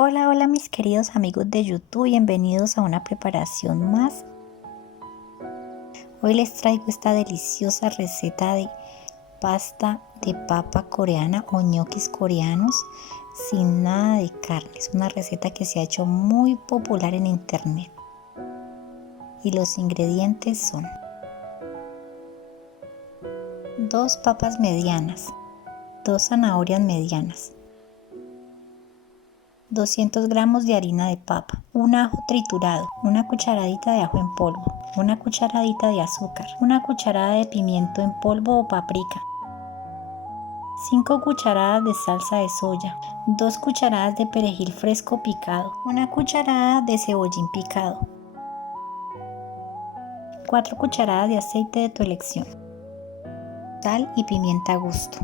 Hola, hola mis queridos amigos de YouTube, bienvenidos a una preparación más. Hoy les traigo esta deliciosa receta de pasta de papa coreana o ñoquis coreanos sin nada de carne. Es una receta que se ha hecho muy popular en internet. Y los ingredientes son 2 papas medianas, 2 zanahorias medianas, 200 gramos de harina de papa, un ajo triturado, una cucharadita de ajo en polvo, una cucharadita de azúcar, una cucharada de pimiento en polvo o paprika, 5 cucharadas de salsa de soya, 2 cucharadas de perejil fresco picado, una cucharada de cebollín picado, 4 cucharadas de aceite de tu elección, sal y pimienta a gusto.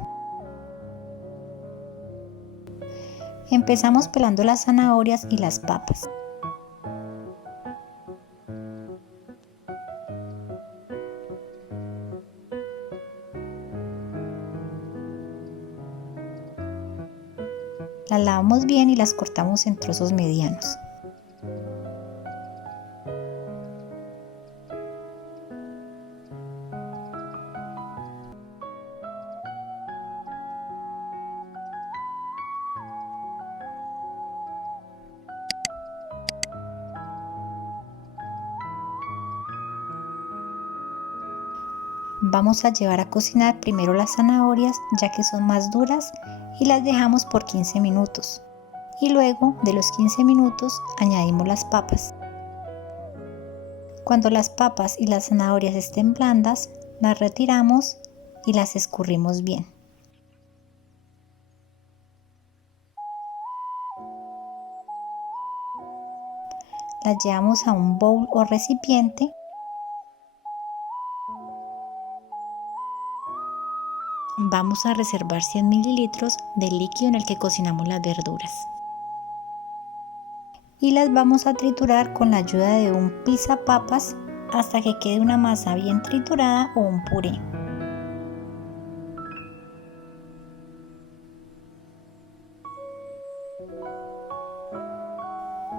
Empezamos pelando las zanahorias y las papas. Las lavamos bien y las cortamos en trozos medianos. Vamos a llevar a cocinar primero las zanahorias, ya que son más duras, y las dejamos por 15 minutos. Y luego de los 15 minutos añadimos las papas. Cuando las papas y las zanahorias estén blandas, las retiramos y las escurrimos bien. Las llevamos a un bowl o recipiente. Vamos a reservar 100 mililitros del líquido en el que cocinamos las verduras. Y las vamos a triturar con la ayuda de un pisapapas hasta que quede una masa bien triturada o un puré.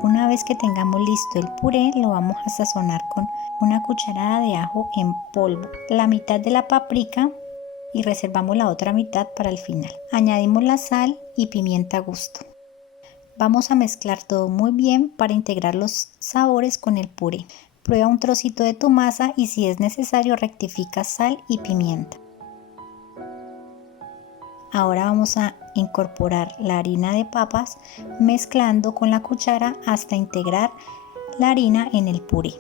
Una vez que tengamos listo el puré, lo vamos a sazonar con una cucharada de ajo en polvo, la mitad de la paprika y reservamos la otra mitad para el final. Añadimos la sal y pimienta a gusto. Vamos a mezclar todo muy bien para integrar los sabores con el puré. Prueba un trocito de tu masa y si es necesario rectifica sal y pimienta. Ahora vamos a incorporar la harina de papas mezclando con la cuchara hasta integrar la harina en el puré.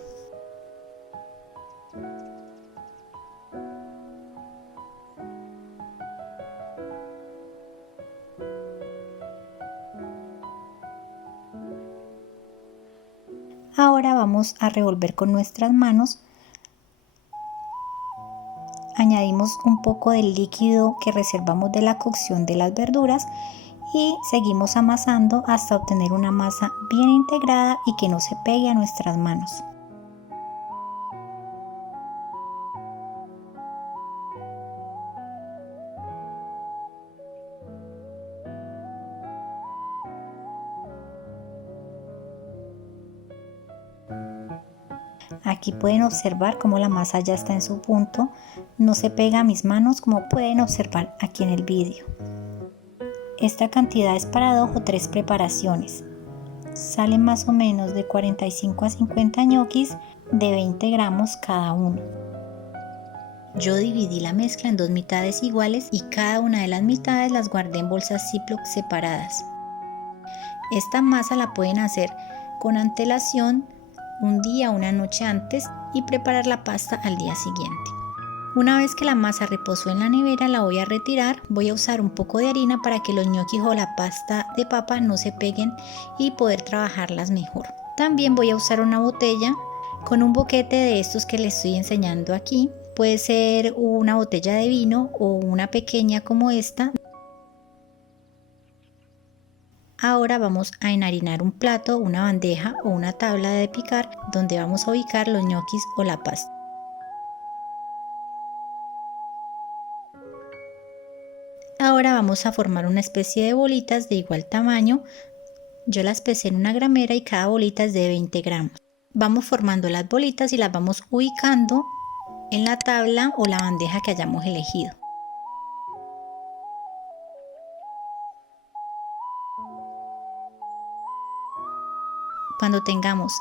Ahora vamos a revolver con nuestras manos. Añadimos un poco del líquido que reservamos de la cocción de las verduras y seguimos amasando hasta obtener una masa bien integrada y que no se pegue a nuestras manos. Aquí pueden observar cómo la masa ya está en su punto, no se pega a mis manos como pueden observar aquí en el vídeo. Esta cantidad es para 2 o 3 preparaciones. Salen más o menos de 45 a 50 ñoquis de 20 gramos cada uno. Yo dividí la mezcla en 2 mitades iguales y cada una de las mitades las guardé en bolsas Ziploc separadas. Esta masa la pueden hacer con antelación un día o una noche antes y preparar la pasta al día siguiente. Una vez que la masa reposó en la nevera la voy a retirar, voy a usar un poco de harina para que los ñoquis o la pasta de papa no se peguen y poder trabajarlas mejor. También voy a usar una botella con un boquete de estos que les estoy enseñando aquí. Puede ser una botella de vino o una pequeña como esta. Ahora vamos a enharinar un plato, una bandeja o una tabla de picar donde vamos a ubicar los ñoquis o la pasta. Ahora vamos a formar una especie de bolitas de igual tamaño Yo las pesé en una gramera y cada bolita es de 20 gramos. Vamos formando las bolitas y las vamos ubicando en la tabla o la bandeja que hayamos elegido. Cuando tengamos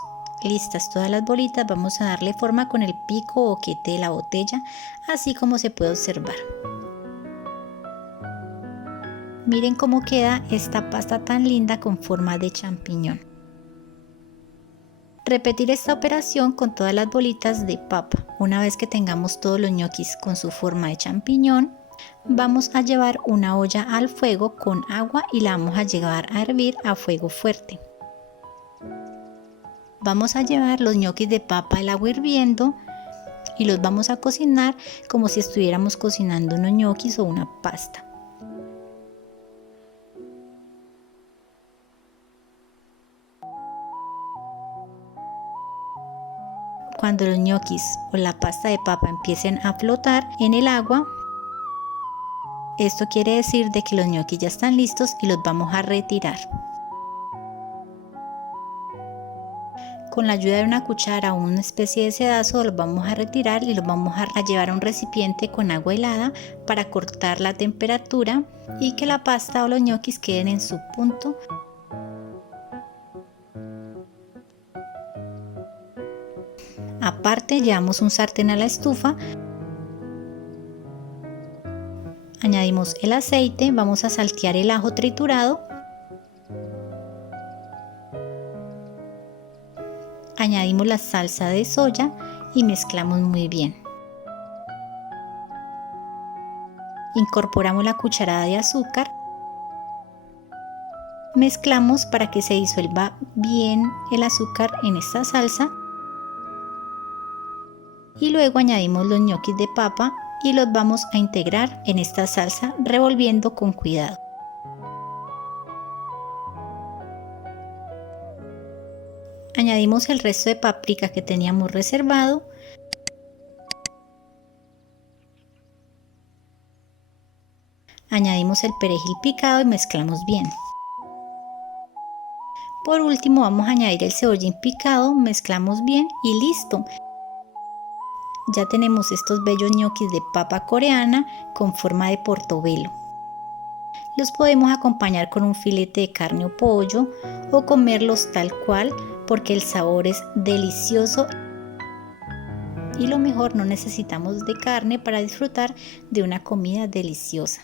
listas todas las bolitas, vamos a darle forma con el pico o boquete de la botella, así como se puede observar. Miren cómo queda esta pasta tan linda con forma de champiñón. Repetir esta operación con todas las bolitas de papa. Una vez que tengamos todos los ñoquis con su forma de champiñón, vamos a llevar una olla al fuego con agua y la vamos a llevar a hervir a fuego fuerte. Vamos a llevar los ñoquis de papa al agua hirviendo y los vamos a cocinar como si estuviéramos cocinando unos ñoquis o una pasta. Cuando los ñoquis o la pasta de papa empiecen a flotar en el agua, esto quiere decir de que los ñoquis ya están listos y los vamos a retirar. Con la ayuda de una cuchara o una especie de sedazo los vamos a retirar y los vamos a llevar a un recipiente con agua helada para cortar la temperatura y que la pasta o los ñoquis queden en su punto. Aparte, llevamos un sartén a la estufa, añadimos el aceite, vamos a saltear el ajo triturado, añadimos la salsa de soya y mezclamos muy bien. Incorporamos la cucharada de azúcar, mezclamos para que se disuelva bien el azúcar en esta salsa. Y luego añadimos los ñoquis de papa y los vamos a integrar en esta salsa revolviendo con cuidado. Añadimos el resto de paprika que teníamos reservado. Añadimos el perejil picado y mezclamos bien. Por último vamos a añadir el cebollín picado, mezclamos bien y listo. Ya tenemos estos bellos ñoquis de papa coreana con forma de portobelo. Los podemos acompañar con un filete de carne o pollo o comerlos tal cual porque el sabor es delicioso y lo mejor, no necesitamos de carne para disfrutar de una comida deliciosa.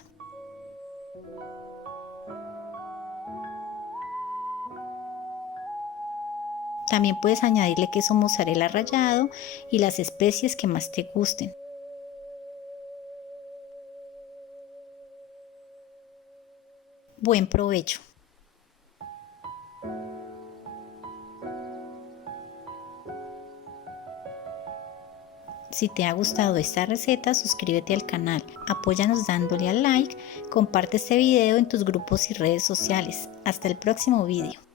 También puedes añadirle queso mozzarella rallado y las especies que más te gusten. Buen provecho. Si te ha gustado esta receta, suscríbete al canal, apóyanos dándole al like, comparte este video en tus grupos y redes sociales. Hasta el próximo video.